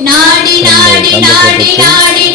நாடி நாடி நாடி நாடி